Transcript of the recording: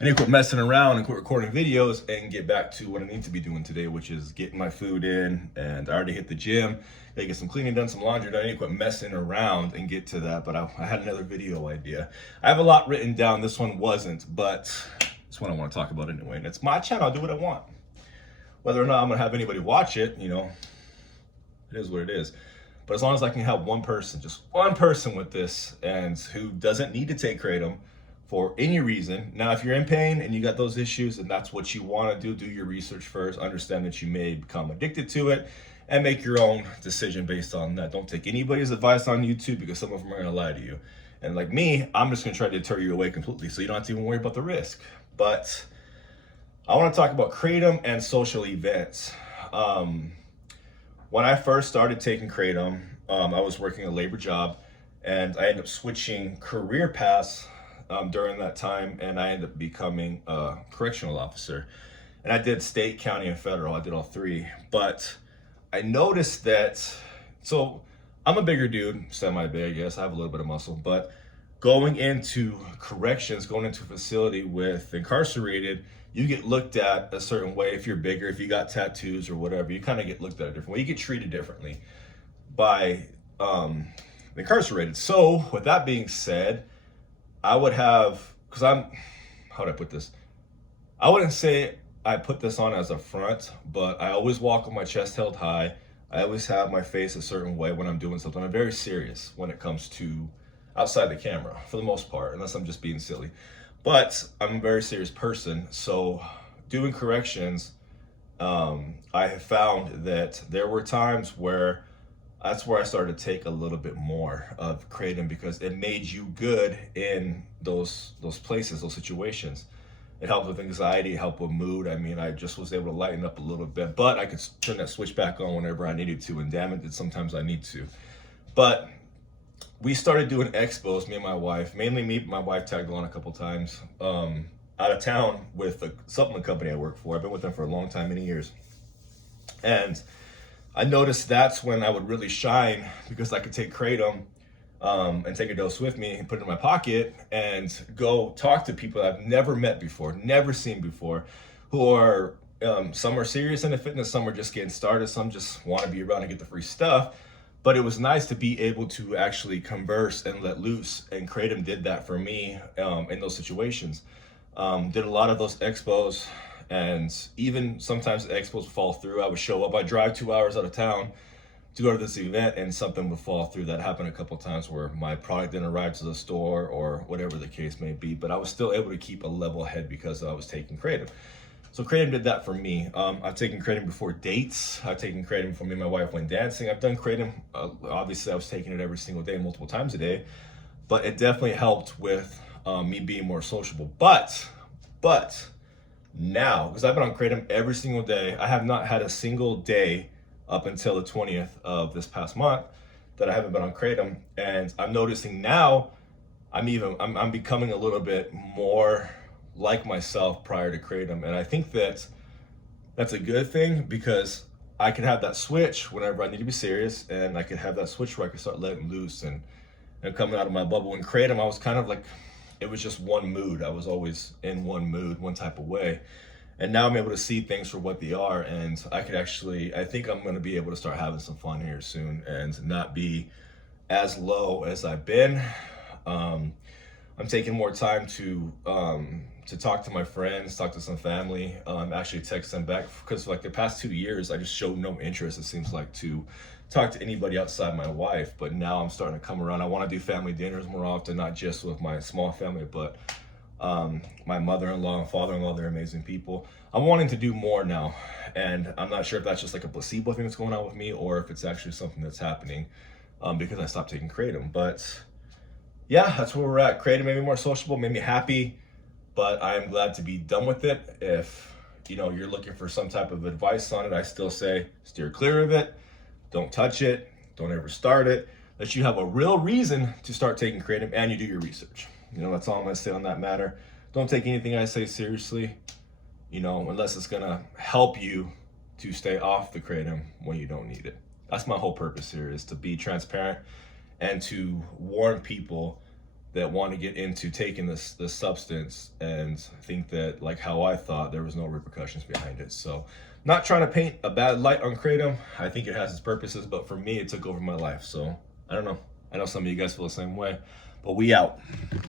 I need to quit messing around and quit recording videos and get back to what I need to be doing today, which is getting my food in. And I already hit the gym. Gotta get some cleaning done, some laundry done. I need to quit messing around and get to that. But I had another video idea. I have a lot written down. This one wasn't, but it's one I want to talk about anyway. And it's my channel. I'll do what I want. Whether or not I'm gonna have anybody watch it, it is what it is. But as long as I can help one person, just one person with this, and who doesn't need to take Kratom for any reason. Now, if you're in pain and you got those issues and that's what you want to do your research first. Understand that you may become addicted to it and make your own decision based on that. Don't take anybody's advice on YouTube because some of them are going to lie to you. And like me, I'm just going to try to deter you away completely so you don't have to even worry about the risk. But I want to talk about Kratom and social events. When I first started taking Kratom, I was working a labor job and I ended up switching career paths during that time, and I ended up becoming a correctional officer. And I did state, county, and federal. I did all three. But I noticed that, so I'm a bigger dude, semi-big, yes, I have a little bit of muscle, but going into corrections, going into a facility with incarcerated, you get looked at a certain way. If you're bigger, if you got tattoos or whatever, you kind of get looked at a different way. You get treated differently by incarcerated. So with that being said, I would have, how would I put this? I wouldn't say I put this on as a front, but I always walk with my chest held high. I always have my face a certain way when I'm doing something. I'm very serious when it comes to outside the camera, for the most part, unless I'm just being silly. But I'm a very serious person. So doing corrections, I have found that there were times where that's where I started to take a little bit more of Kratom because it made you good in those places, those situations. It helped with anxiety, it helped with mood. I mean, I just was able to lighten up a little bit, but I could turn that switch back on whenever I needed to, and damn it, sometimes I need to. But we started doing expos, me and my wife, mainly me, my wife tagged along a couple times, out of town with a supplement company I work for. I've been with them for a long time, many years. And I noticed that's when I would really shine because I could take Kratom and take a dose with me and put it in my pocket and go talk to people I've never met before, never seen before, who are, some are serious in the fitness, some are just getting started, some just want to be around and get the free stuff. But it was nice to be able to actually converse and let loose, and Kratom did that for me in those situations. Did a lot of those expos. And even sometimes the expos would fall through. I would show up, I'd drive 2 hours out of town to go to this event and something would fall through. That happened a couple of times where my product didn't arrive to the store or whatever the case may be, but I was still able to keep a level head because I was taking Kratom. So Kratom did that for me. I've taken Kratom before dates. I've taken Kratom before me and my wife went dancing. I've done Kratom, obviously I was taking it every single day, multiple times a day, but it definitely helped with me being more sociable. But now, because I've been on Kratom every single day, I have not had a single day up until the 20th of this past month that I haven't been on Kratom. And I'm noticing now I'm becoming a little bit more like myself prior to Kratom. And I think that that's a good thing because I can have that switch whenever I need to be serious, and I can have that switch where I can start letting loose and coming out of my bubble. In Kratom, I was kind of like, it was just one mood. I was always in one mood, one type of way. And now I'm able to see things for what they are. And I think I'm going to be able to start having some fun here soon and not be as low as I've been. I'm taking more time to talk to my friends, talk to some family, actually text them back, because for like the past 2 years, I just showed no interest, it seems like, to talk to anybody outside my wife. But now I'm starting to come around. I want to do family dinners more often, not just with my small family, but my mother-in-law and father-in-law. They're amazing people. I'm wanting to do more now, and I'm not sure if that's just like a placebo thing that's going on with me or if it's actually something that's happening because I stopped taking Kratom. But yeah, that's where we're at. Kratom made me more sociable, made me happy, but I am glad to be done with it. If you're looking for some type of advice on it, I still say steer clear of it. Don't touch it. Don't ever start it. Unless you have a real reason to start taking Kratom and you do your research. That's all I'm going to say on that matter. Don't take anything I say seriously, unless it's going to help you to stay off the Kratom when you don't need it. That's my whole purpose here, is to be transparent and to warn people that want to get into taking this substance and think that, like how I thought, there was no repercussions behind it. So, not trying to paint a bad light on Kratom. I think it has its purposes, but for me, it took over my life. So, I don't know. I know some of you guys feel the same way, but we out.